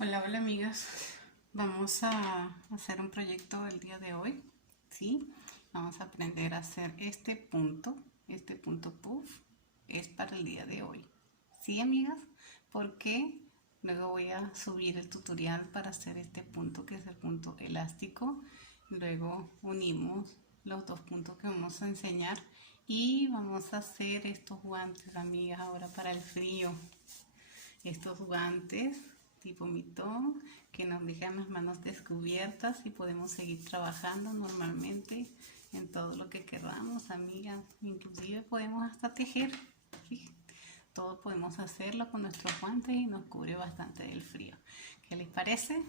Hola, hola amigas. Vamos a hacer un proyecto el día de hoy, ¿sí? Vamos a aprender a hacer este punto puff es para el día de hoy, ¿sí, amigas? Porque luego voy a subir el tutorial para hacer este punto que es el punto elástico. Luego unimos los dos puntos que vamos a enseñar y vamos a hacer estos guantes, amigas, ahora para el frío. Estos guantes tipo mitón que nos dejan las manos descubiertas y podemos seguir trabajando normalmente en todo lo que queramos, amigas. Inclusive podemos hasta tejer. ¿Sí? Todo podemos hacerlo con nuestros guantes y nos cubre bastante del frío. ¿Qué les parece?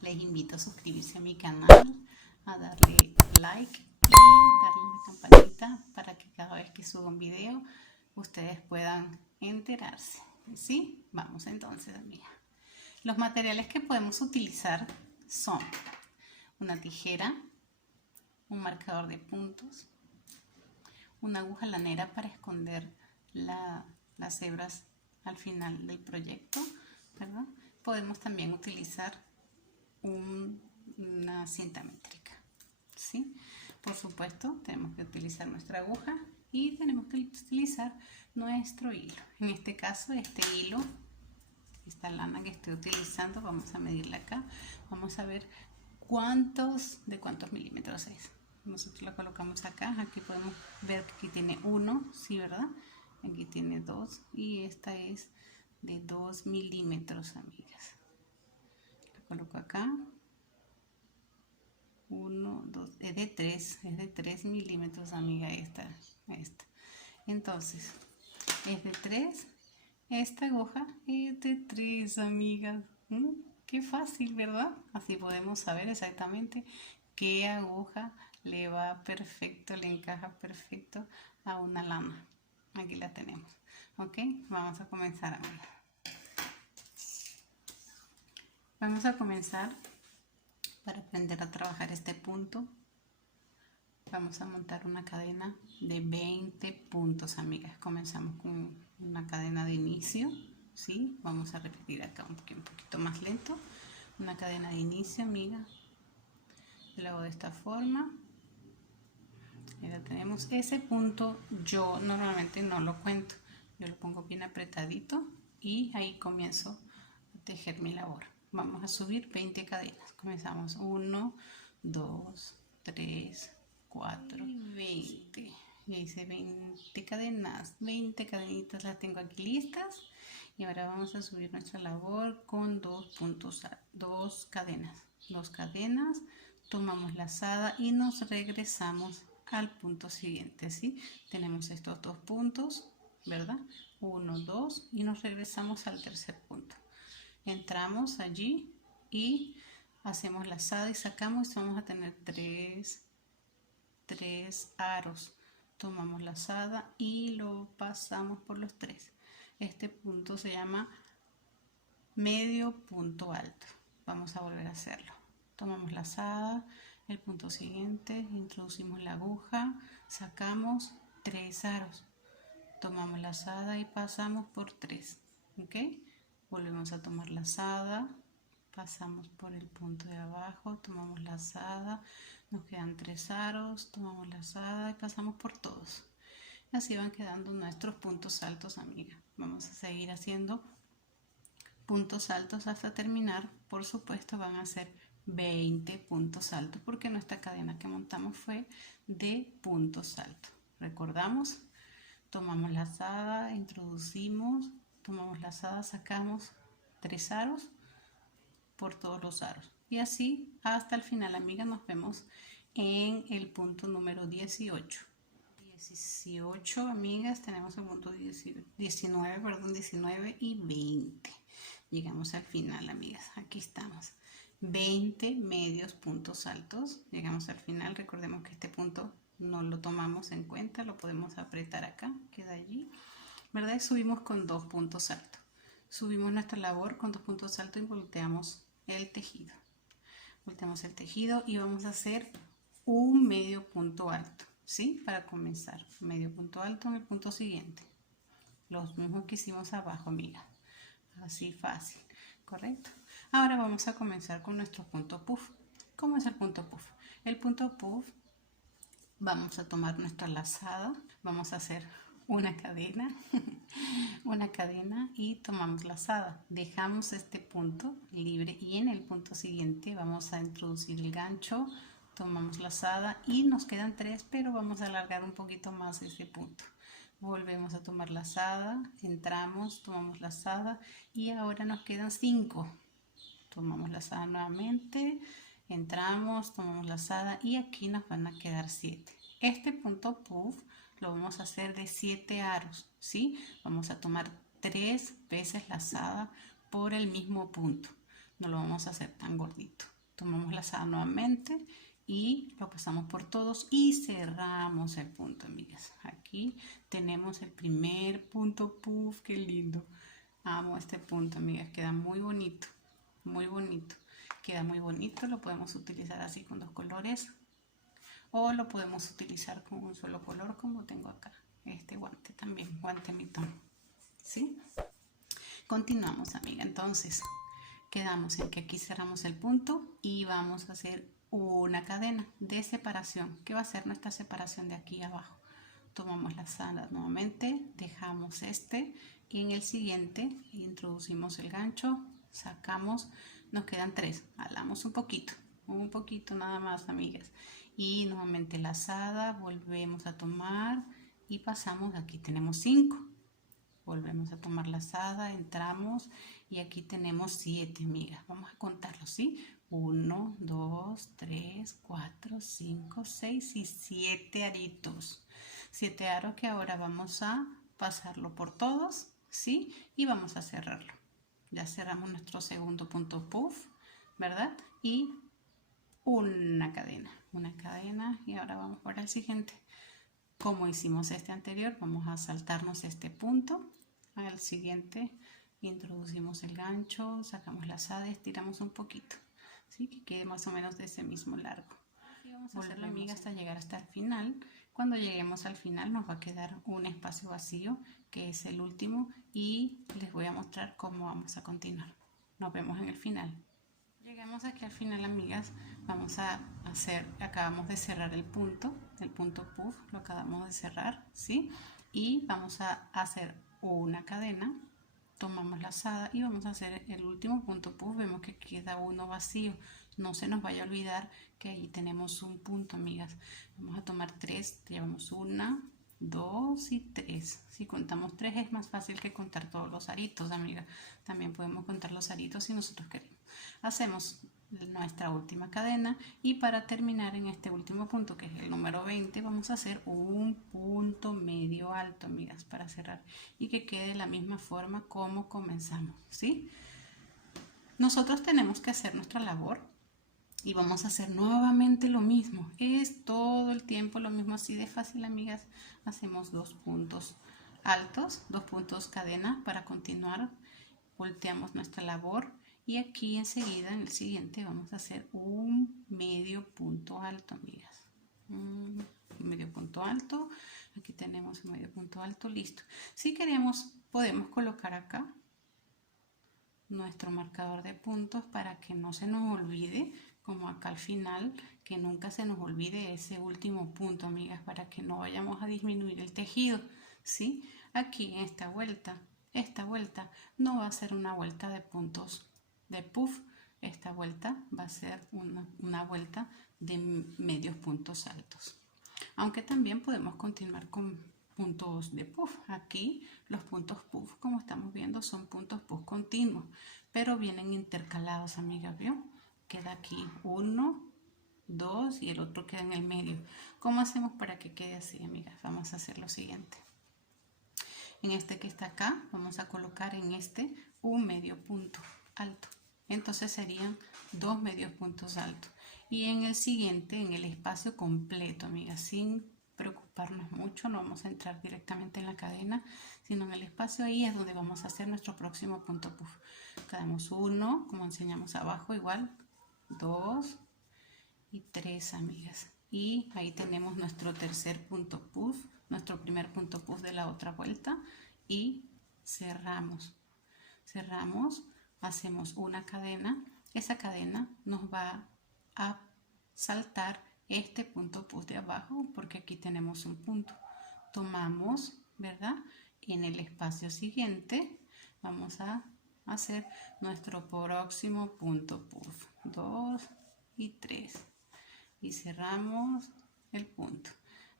Les invito a suscribirse a mi canal, a darle like y darle la campanita para que cada vez que suba un video ustedes puedan enterarse. ¿Sí? Vamos entonces, amiga. Los materiales que podemos utilizar son una tijera, un marcador de puntos, una aguja lanera para esconder las hebras al final del proyecto, ¿verdad? Podemos también utilizar una cinta métrica, ¿sí? Por supuesto, tenemos que utilizar nuestra aguja y tenemos que utilizar nuestro hilo. En este caso, este hilo, esta lana que estoy utilizando, vamos a medirla acá. Vamos a ver de cuántos milímetros es. Nosotros la colocamos acá. Aquí podemos ver que aquí tiene 1, ¿sí, verdad? Aquí tiene 2 y esta es de 2 milímetros, amigas. La coloco acá. 1, 2, es de 3 milímetros, amiga, esta. Entonces, es de 3, esta aguja es de 3, amigas. Qué fácil, ¿verdad? Así podemos saber exactamente qué aguja le va perfecto, le encaja perfecto a una lana. Aquí la tenemos. Ok, vamos a comenzar, amiga. Vamos a comenzar para aprender a trabajar este punto. Vamos a montar una cadena de 20 puntos, amigas. Comenzamos con una cadena de inicio, ¿sí? Vamos a repetir acá un poquito más lento. Una cadena de inicio, amiga. Lo hago de esta forma. Ya tenemos ese punto. Yo normalmente no lo cuento. Yo lo pongo bien apretadito y ahí comienzo a tejer mi labor. Vamos a subir 20 cadenas. Comenzamos 1, 2, 3, 4 y 20. Ya hice 20 cadenas, 20 cadenitas las tengo aquí listas. Y ahora vamos a subir nuestra labor con 2 puntos, 2 cadenas. 2 cadenas, tomamos lazada y nos regresamos al punto siguiente, ¿sí? Tenemos estos 2 puntos, ¿verdad? 1, 2 y nos regresamos al tercer punto. Entramos allí y hacemos lazada y sacamos y vamos a tener 3 aros. Tomamos lazada y lo pasamos por los 3. Este punto se llama medio punto alto. Vamos a volver a hacerlo. Tomamos lazada, el punto siguiente, introducimos la aguja, sacamos 3 aros. Tomamos lazada y pasamos por 3. ¿Ok? Volvemos a tomar lazada, pasamos por el punto de abajo, tomamos lazada, nos quedan 3 aros, tomamos lazada y pasamos por todos. Así van quedando nuestros puntos altos, amiga. Vamos a seguir haciendo puntos altos hasta terminar. Por supuesto van a ser 20 puntos altos porque nuestra cadena que montamos fue de puntos altos. Recordamos, tomamos lazada, introducimos, tomamos lazada, sacamos 3 aros por todos los aros y así hasta el final, amiga. Nos vemos en el punto número 18. 18, amigas, tenemos el punto 19, perdón, 19 y 20. Llegamos al final, amigas. Aquí estamos. 20 medios puntos altos. Llegamos al final. Recordemos que este punto no lo tomamos en cuenta. Lo podemos apretar acá. Queda allí. ¿Verdad? Y subimos con 2 puntos altos. Subimos nuestra labor con 2 puntos altos y volteamos el tejido. Volteamos el tejido y vamos a hacer un medio punto alto. ¿Sí? Para comenzar. Medio punto alto en el punto siguiente. Los mismos que hicimos abajo, amiga. Así fácil. ¿correcto? Ahora vamos a comenzar con nuestro punto puff. ¿Cómo es el punto puff? El punto puff, vamos a tomar nuestra lazada, vamos a hacer una cadena, una cadena y tomamos lazada. Dejamos este punto libre y en el punto siguiente vamos a introducir el gancho, tomamos lazada y nos quedan 3, pero vamos a alargar un poquito más ese punto. Volvemos a tomar lazada, entramos, tomamos lazada y ahora nos quedan 5. Tomamos lazada nuevamente, entramos, tomamos lazada y aquí nos van a quedar 7. Este punto puff lo vamos a hacer de 7 aros, ¿sí? Vamos a tomar 3 veces lazada por el mismo punto. No lo vamos a hacer tan gordito. Tomamos lazada nuevamente y lo pasamos por todos y cerramos el punto, amigas. Aquí tenemos el primer punto puff. Qué lindo. Amo este punto, amigas. Queda muy bonito. Muy bonito. Queda muy bonito. Lo podemos utilizar así con 2 colores. O lo podemos utilizar con un solo color como tengo acá. Este guante también. Guante mitón. ¿Sí? Continuamos, amiga. Entonces, quedamos en que aquí cerramos el punto y vamos a hacer una cadena de separación, que va a ser nuestra separación de aquí abajo. Tomamos la sala nuevamente, dejamos este y en el siguiente introducimos el gancho, sacamos, nos quedan 3, jalamos un poquito nada más, amigas, y nuevamente lazada, volvemos a tomar y pasamos, aquí tenemos 5. Volvemos a tomar lazada, entramos y aquí tenemos 7, amigas. Vamos a contarlo, ¿sí? 1, 2, 3, 4, 5, 6 y 7 aritos. 7 aros que ahora vamos a pasarlo por todos, ¿sí? Y vamos a cerrarlo. Ya cerramos nuestro segundo punto puff, ¿verdad? Y una cadena y ahora vamos para el siguiente. Como hicimos este anterior, vamos a saltarnos este punto. Al siguiente introducimos el gancho, sacamos lazada, estiramos un poquito, ¿sí? Que quede más o menos de ese mismo largo. Y vamos a hacerlo, amiga, hasta llegar hasta el final. Cuando lleguemos al final nos va a quedar un espacio vacío, que es el último, y les voy a mostrar cómo vamos a continuar. Nos vemos en el final. Llegamos aquí al final, amigas. Vamos a hacer, acabamos de cerrar el punto puff, lo acabamos de cerrar, ¿sí? Y vamos a hacer una cadena, tomamos lazada y vamos a hacer el último punto puff. Vemos que queda uno vacío, no se nos vaya a olvidar que ahí tenemos un punto, amigas. Vamos a tomar 3, llevamos 1, 2 y 3. Si contamos 3 es más fácil que contar todos los aritos, amiga. También podemos contar los aritos si nosotros queremos. Hacemos nuestra última cadena y para terminar en este último punto, que es el número 20, vamos a hacer un punto medio alto, amigas, para cerrar y que quede de la misma forma como comenzamos, ¿sí? Nosotros tenemos que hacer nuestra labor y vamos a hacer nuevamente lo mismo. Es todo el tiempo lo mismo, así de fácil, amigas. Hacemos 2 puntos altos, 2 puntos cadena para continuar. Volteamos nuestra labor y aquí enseguida en el siguiente vamos a hacer un medio punto alto, amigas. Un medio punto alto. Aquí tenemos un medio punto alto, listo. Si queremos podemos colocar acá nuestro marcador de puntos para que no se nos olvide, como acá al final, que nunca se nos olvide ese último punto, amigas, para que no vayamos a disminuir el tejido, ¿sí? Aquí en esta vuelta no va a ser una vuelta de puntos de puff, esta vuelta va a ser una vuelta de medios puntos altos, aunque también podemos continuar con puntos de puff. Aquí los puntos puff, como estamos viendo, son puntos puff continuos, pero vienen intercalados, amigas, ¿vio? Queda aquí 1, 2 y el otro queda en el medio. ¿Cómo hacemos para que quede así, amigas? Vamos a hacer lo siguiente. En este que está acá, vamos a colocar en este un medio punto alto. Entonces serían 2 medios puntos altos. Y en el siguiente, en el espacio completo, amigas, sin preocuparnos mucho, no vamos a entrar directamente en la cadena, sino en el espacio, ahí es donde vamos a hacer nuestro próximo punto puff. Quedamos 1, como enseñamos abajo, igual 2 y 3, amigas. Y ahí tenemos nuestro tercer punto puff, nuestro primer punto puff de la otra vuelta y cerramos. hacemos una cadena. Esa cadena nos va a saltar este punto puff de abajo porque aquí tenemos un punto. Tomamos, ¿verdad? En el espacio siguiente vamos a hacer nuestro próximo punto puff, 2 y 3, y cerramos el punto.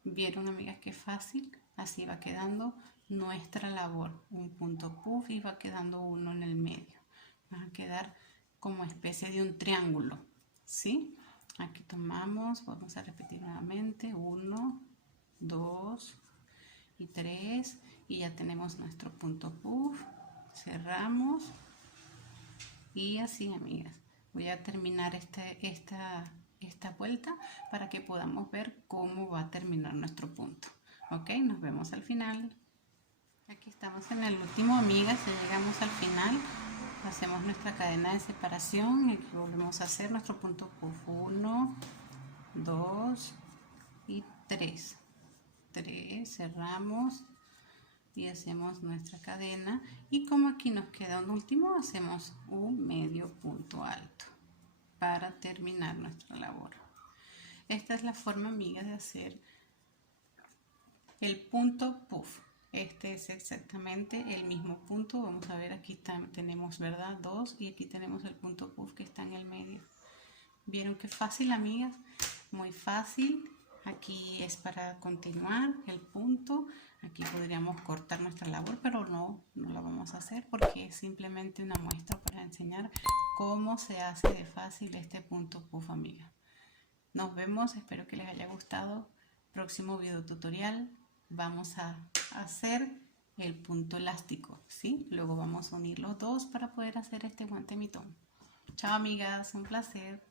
¿Vieron, amigas, qué fácil? Así va quedando nuestra labor, un punto puff y va quedando uno en el medio. Va a quedar como especie de un triángulo, ¿sí? Aquí tomamos, vamos a repetir nuevamente, 1, 2 y 3, y ya tenemos nuestro punto puff. Cerramos y así, amigas. Voy a terminar esta vuelta para que podamos ver cómo va a terminar nuestro punto. Ok, nos vemos al final. Aquí estamos en el último, amigas, ya llegamos al final. Hacemos nuestra cadena de separación y aquí volvemos a hacer nuestro punto puff. 1, 2 y 3. 3, cerramos y hacemos nuestra cadena, y como aquí nos queda un último, hacemos un medio punto alto para terminar nuestra labor. Esta es la forma, amiga, de hacer el punto puff. Este es exactamente el mismo punto. Vamos a ver, aquí tenemos, ¿verdad? 2, y aquí tenemos el punto puff que está en el medio. ¿Vieron qué fácil, amigas? Muy fácil. Aquí es para continuar el punto. Aquí podríamos cortar nuestra labor, pero no la vamos a hacer porque es simplemente una muestra para enseñar cómo se hace de fácil este punto puff, amiga. Nos vemos, espero que les haya gustado. Próximo video tutorial vamos a hacer el punto elástico, ¿sí? Luego vamos a unir los dos para poder hacer este guante mitón. Chao, amigas, un placer.